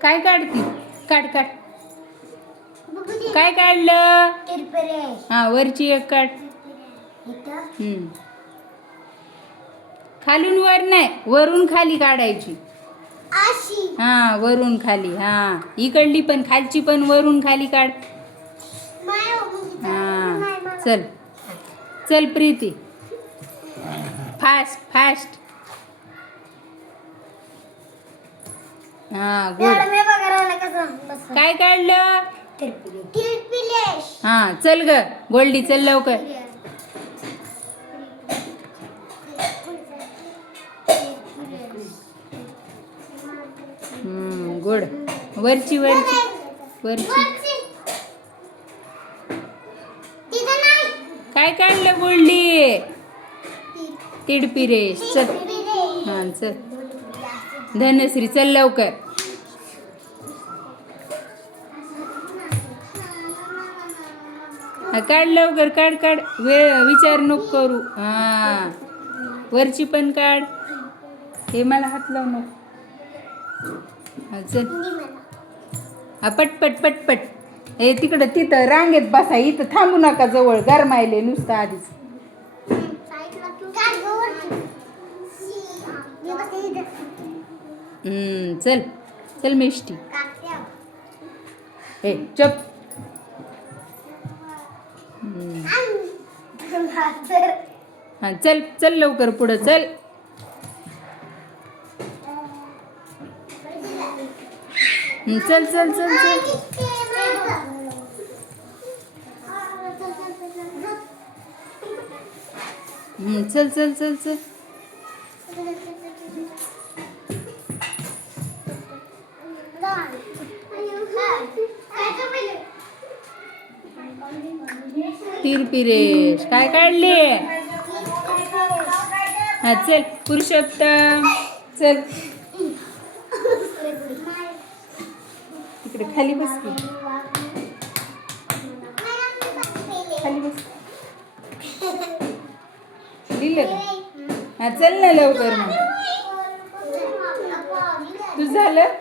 काय काढती? काढ काढ. काय काढलं? हा, वरची एक काढ. खालून वर नाही, वरून खाली काढायची. हा, वरून खाली. हा, इकडली पण, खालची पण, वरून खाली काढ. हा, चल चल प्रीती, फास्ट फास्ट. हा, गुड. काय काढलं? हा, चल ग गोल्डी, चल लवकर. गुड. वरची वरची वरची. काय काढलं गोल्डी? तिडपिरेश. चल. हा, चल. धनश्री, चल लवकर. काढ लवकर, काढ काढ. विचार नको करू. हा, वरची पण काढ. हे मला हात लावू नको. हा, चल. हा, पटपट पटपट. हे तिकडं, तिथं रांगेत बसा, इथं थांबू नका जवळ, गरमायले नुसतं आधीच. चल चल मिष्टी. हे चप. हा, चल चल लवकर पुढं चल. चल चल चल चल. चल चल चल चल. तिरपिरेश, काय काढले? हा, चल पुरुषोत्तम, चल. तिकडे खाली बस की. खाली बस. लिहिलं का? हा, चल ना लवकर मग. तू झालं?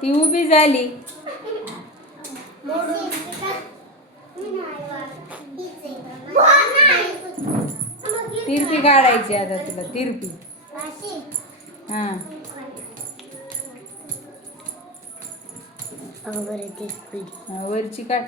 ती उभी झाली. तिरपी काढायची आता तुला, तिरपी. हा, वरची काढ.